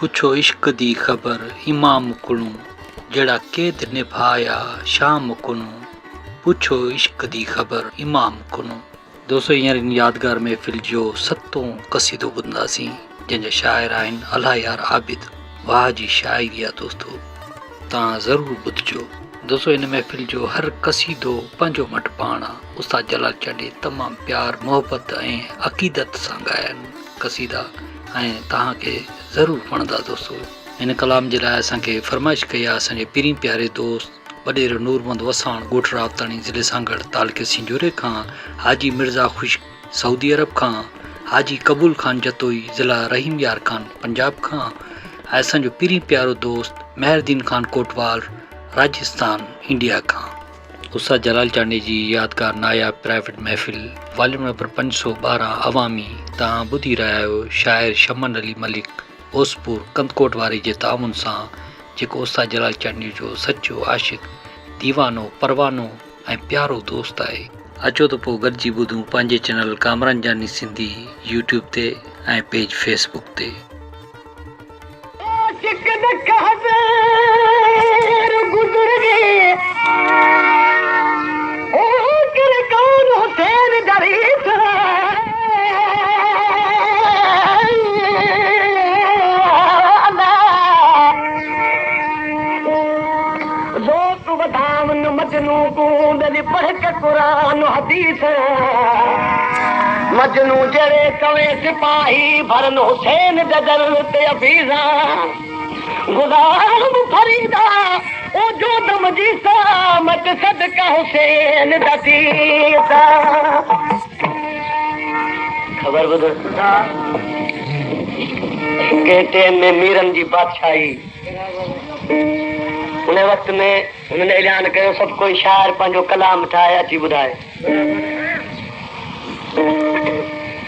पुछो इश्क दी खबर इमाम कोलों जड़ा कैद निभाया शाम कोलों। पुछो इश्क दी खबर इमाम कोलों। दोस्तों हींअर यादगार महफ़िल जो सतों क़सीदो ॿुधंदासीं जंहिंजा शाइर आहिनि अल्लाह यार आबिद। वाह जी शाइरी आहे दोस्तों, तव्हां ज़रूरु ॿुधिजो। दोस्तों इन महफ़िल जो हर क़सीदो पंहिंजो मट पाण आहे। उस्ताद जलाल चांडी तमामु प्यार मोहबत ऐं अक़ीदत सां ॻाया आहिनि क़सीदा ऐं तव्हांखे ज़रूरु वणंदा। दोस्तों इन कलाम जे लाइ असांखे फरमाइश कई आहे असांजे पहिरीं प्यारे दोस्त वॾेरो नूरमंद वसाण ॻोठ रावताणी ज़िले सांगड़ तालुके सिंजोरे खां हाजी मिर्ज़ा ख़ुश सऊदी अरब खां हाजी कबूल ख़ान जतोई ज़िला रहीम यार ख़ान पंजाब खां ऐं असांजो पहिरीं प्यारो दोस्त मेहरदीन ख़ान कोटवाल राजस्थान इंडिया खां। उस्ताद जलाल चांडी जी यादगार नायाब प्राइवेट महफ़िल वॉल्यूम नंबर 512 अवामी तव्हां ॿुधी रहिया आहियो शाइर शमन अली मलिक ओसपुर कंदकोट वारे जे ताउन सां, जेको उस्ताद जलाल चांडी जो सचो आशिक़ दीवानो परवानो ऐं प्यारो दोस्त आहे। अचो त पोइ गॾिजी ॿुधूं पंहिंजे चैनल कामरान जानी सिंधी यूट्यूब ते ऐं पेज फेसबुक ते। कुरान हदीस मजनू जड़े कवे सिपाही भरन हुसैन जदर ते अफीजा गुलाम फरीदा ओ जो दम जीसा मत सदका हुसैन दसीसा। खबर बुध गेटे में मीरन जी बादशाही उन वक्त में उन्होंने ऐलान कयो सब कोई शायर पंहिंजो कलाम ठाहे अची ॿुधाए।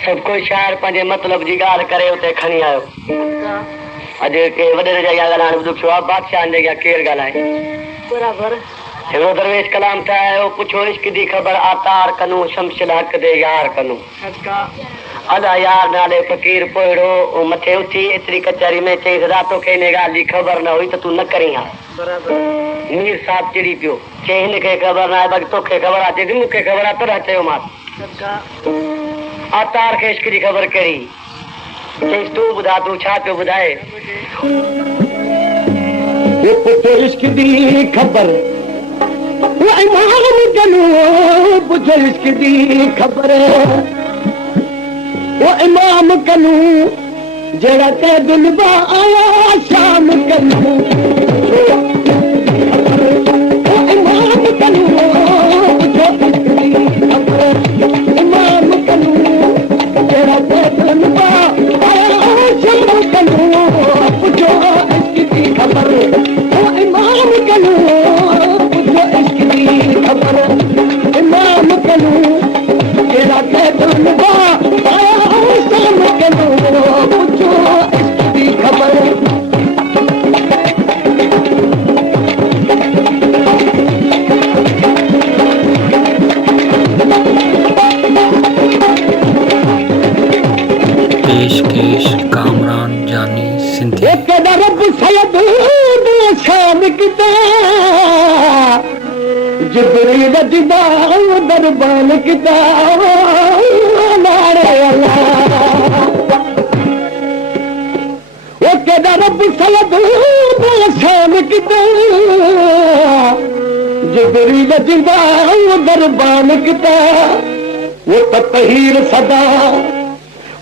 सब कोई शायर पंहिंजे मतलब जी ॻाल्हि करे उते खणी आयो। अॼु के वॾेरे जा ॻाल्हाइण बि ॾुखियो आहे, बादशाहनि जे अॻियां केरु ॻाल्हाए। बराबरि हिकिड़ो दरवेश कलाम ठाहियो पुछो इश्क दी ख़बर आतार कनू शमशिल हक़ दे यार कनू। अदा यार नाले फ़कीर पोइड़ो मथे उथी एतिरी कचहरी में चई रातो खे हिन ॻाल्हि जी ख़बर न हुई त तूं न करीं हा। मीर साहब चिड़ी पियो चई हिनखे ख़बर न आहे बाक़ी तोखे ख़बर आहे। चई मूंखे ख़बर आहे तॾहिं चयोमांसि आतार खे इश्क जी ख़बर कहिड़ी। चई तूं ॿुधा तूं छा पियो ॿुधाए। पुछो इश्क दी ख़बर पुछो इश्क दी ख़बर वो इमाम कनू जड़ा ते दुलबा आया शाम कनू वो इमाम कनू जो इमाम कनू जड़ा ते दुलबा आया शाम कनू जो इसकी खबर वो इमाम कनू जो इसकी खबर इमाम कनू जड़ा ते दुलबा पेशकेश कामरान जानी सिंधी। रब सैयद शान किता जिब्रील दिदा दरबान किता नारे अल्लाह वो केदा रब सैयद शान किता जिब्रील दिदा दरबान किता वो ततहीर सदा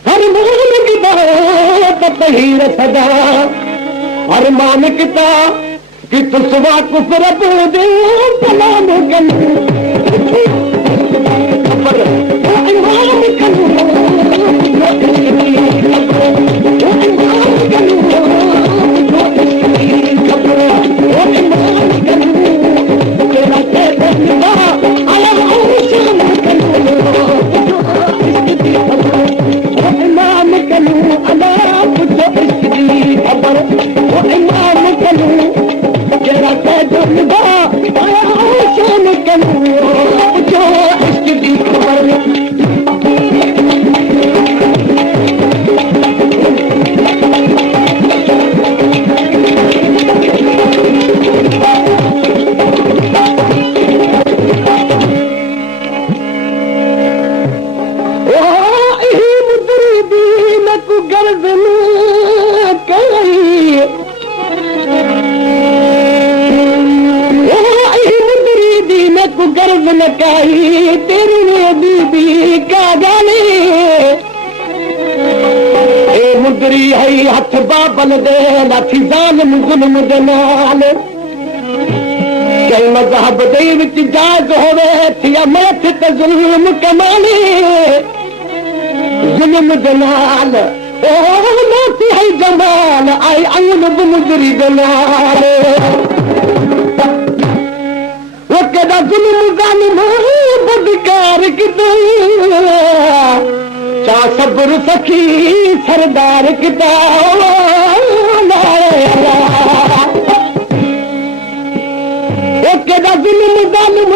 फरमान किता ततहीर सदा फरमान किता कि तुसवा कुफर दे सलाम करूं खबर इमाम करूं गर्द न कई मुंदरी दीन को गर्द न कई तेरी बीबी का गाली ए मुंदरी है हथ बाबल दे लाठी जालिम जुल्म दे नाल कई मजहब दे विच जाग होवे थिया मत ते जुल्म कमाली जुल्म दे नाल ओ नाती है जमाल आई अंगन मुंदरी दे नाल वो कदा जुल्म जालिम बदकार किते चा सब्र सखी सरदार किता केदा जुल्म जालिम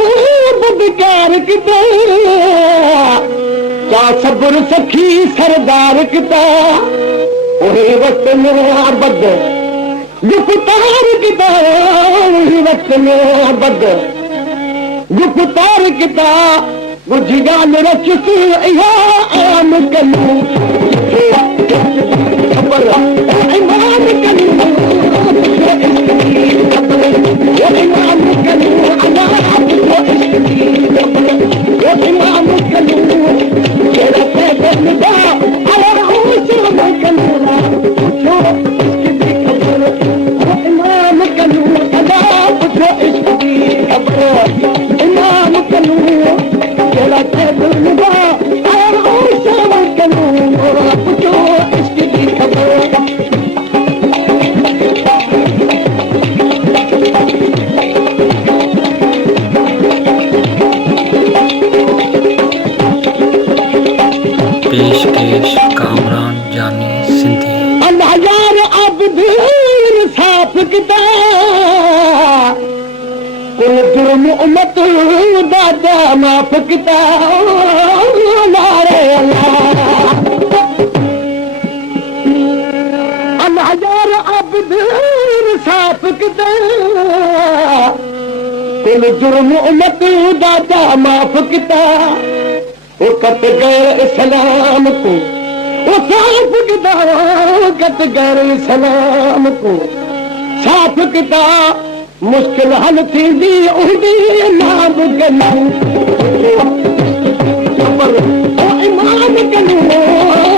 बदकार किता चा सब्र सखी सरदार किता ओहे वक्त में आबद गुफ्तार किता ओहे वक्त में आबद गुफ्तार किता बुझी गाल रचस इहा आम कलू खबर ईमान कलू ईमान कलू अनाब ईमान कलू तेरा पैदल निभा आया उस कलू पूछो इसकी खबर ईमान कलू अनाब जो इसकी खबर ईमान कलू तेरा पैदल निभा आया उस कलू पूछो इसकी खबर पेशकेश कामरान जानी सिंधी अल्लाह यार अब धीर साफ किता कुल जुर्म उम्मत दादा माफ किता नारे अल्लाह यार अब धीर साफ किता कुल जुर्म उम्मत दादा माफ किता वो कत गए इस्लाम को वो साफ किता कत गए इस्लाम को साफ किता मुश्किल हल थी दी उहदी नाम कलू ओ ईमान कलू